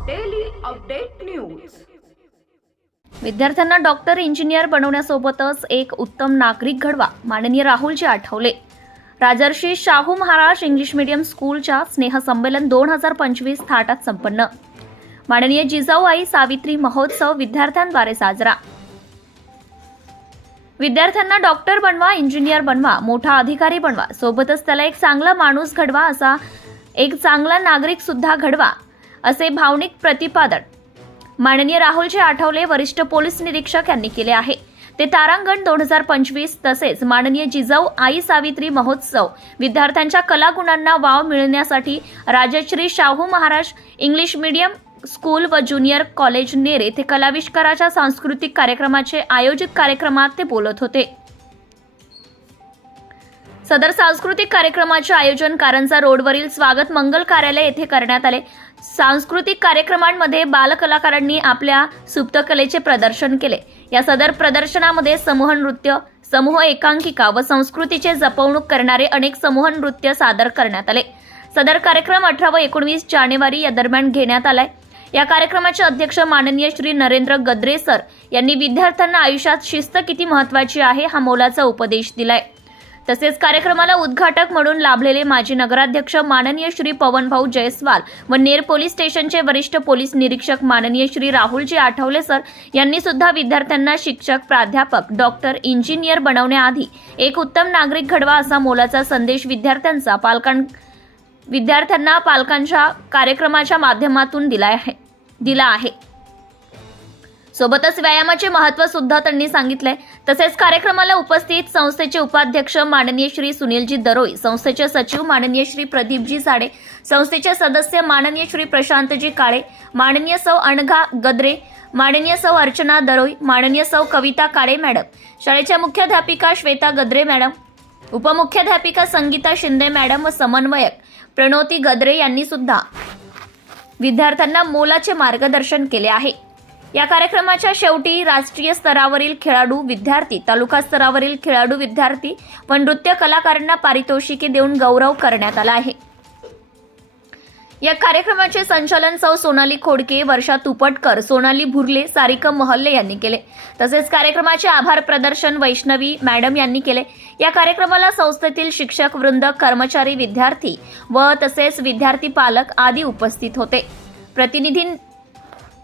Update news विद्यार्थ्यांना doctor engineer बनवण्यासोबतच एक उत्तम नागरिक घडवा माननीय राहुलजी आठवले. राजर्षी शाहू महाराज इंग्लिश मीडियम स्कूलच्या स्नेहसंमेलन दोन हजार पंचवीस थाटात संपन्न. माननीय जिजाऊ आई सावित्री महोत्सव विद्यार्थ्यांद्वारे साजरा. विद्यार्थ्यांना डॉक्टर बनवा इंजिनियर बनवा मोठा अधिकारी बनवा सोबतच त्याला एक चांगला माणूस घडवा असा एक चांगला नागरिक सुद्धा घडवा. असे भावनिक प्रतिपादन माननीय राहुलजी आठवले वरिष्ठ पोलीस निरीक्षक यांनी केले आहे. ते तारांगण दोन हजार पंचवीस तसेच माननीय जिजाऊ आई सावित्री महोत्सव विद्यार्थ्यांच्या कलागुणांना वाव मिळण्यासाठी Rajashree Shahu Maharaj English medium school व ज्युनियर कॉलेज नेर येथे कलाविष्काराच्या सांस्कृतिक कार्यक्रमाचे आयोजित कार्यक्रमात ते बोलत होते. सदर सांस्कृतिक कार्यक्रमाचे आयोजन कारंजा रोडवरील स्वागत मंगल कार्यालय येथे करण्यात आले. सांस्कृतिक कार्यक्रमांमध्ये बालकलाकारांनी आपल्या सुप्त कलेचे प्रदर्शन केले. या सदर प्रदर्शनामध्ये समूह नृत्य समूह एकांकिका व संस्कृतीचे जपवणूक करणारे अनेक समूह नृत्य सादर करण्यात आले. सदर कार्यक्रम अठरा व एकोणवीस जानेवारी या दरम्यान घेण्यात आलाय. या कार्यक्रमाचे अध्यक्ष माननीय श्री नरेंद्र गद्रे सर यांनी विद्यार्थ्यांना आयुष्यात शिस्त किती महत्वाची आहे हा मोलाचा उपदेश दिलाय. तसेच कार्यक्रमाला उद्घाटक म्हणून लाभलेले माजी नगराध्यक्ष माननीय श्री पवनभाऊ जयस्वाल व नेर पोलीस स्टेशनचे वरिष्ठ पोलीस निरीक्षक माननीय श्री राहुलजी आठवले सर यांनी सुद्धा विद्यार्थ्यांना शिक्षक प्राध्यापक डॉक्टर इंजिनियर बनवण्याआधी एक उत्तम नागरिक घडवा असा मोलाचा संदेश विद्यार्थ्यांचा पालकां विद्यार्थ्यांना पालकांच्या कार्यक्रमाच्या माध्यमातून दिला आहे दिला आहे. सोबतच व्यायामाचे महत्त्व सुद्धा त्यांनी सांगितले तसेच कार्यक्रमाला उपस्थित संस्थेचे उपाध्यक्ष माननीय श्री सुनीलजी दरोई संस्थेचे सचिव माननीय श्री प्रदीपजी साडे संस्थेचे सदस्य माननीय श्री प्रशांतजी काळे माननीय सौ अणघा गद्रे माननीय सौ अर्चना दरोई माननीय सौ कविता काळे मॅडम शाळेच्या मुख्याध्यापिका श्वेता गद्रे मॅडम उपमुख्याध्यापिका संगीता शिंदे मॅडम व समन्वयक प्रणोती गद्रे यांनी सुद्धा विद्यार्थ्यांना मोलाचे मार्गदर्शन केले आहे. या कार्यक्रमाच्या शेवटी राष्ट्रीय स्तरावरील खेळाडू विद्यार्थी तालुका स्तरावरील खेळाडू विद्यार्थी व नृत्य कलाकारांना पारितोषिके देऊन गौरव करण्यात आला आहे. या कार्यक्रमाचे संचालन सौ सोनाली खोडके वर्षा तुपटकर सोनाली भुरले सारिका महल्ले यांनी केले. तसेच कार्यक्रमाचे आभार प्रदर्शन वैष्णवी मॅडम यांनी केले. या कार्यक्रमाला संस्थेतील शिक्षक वृंद कर्मचारी विद्यार्थी व तसेच विद्यार्थी पालक आदी उपस्थित होते. प्रतिनिधी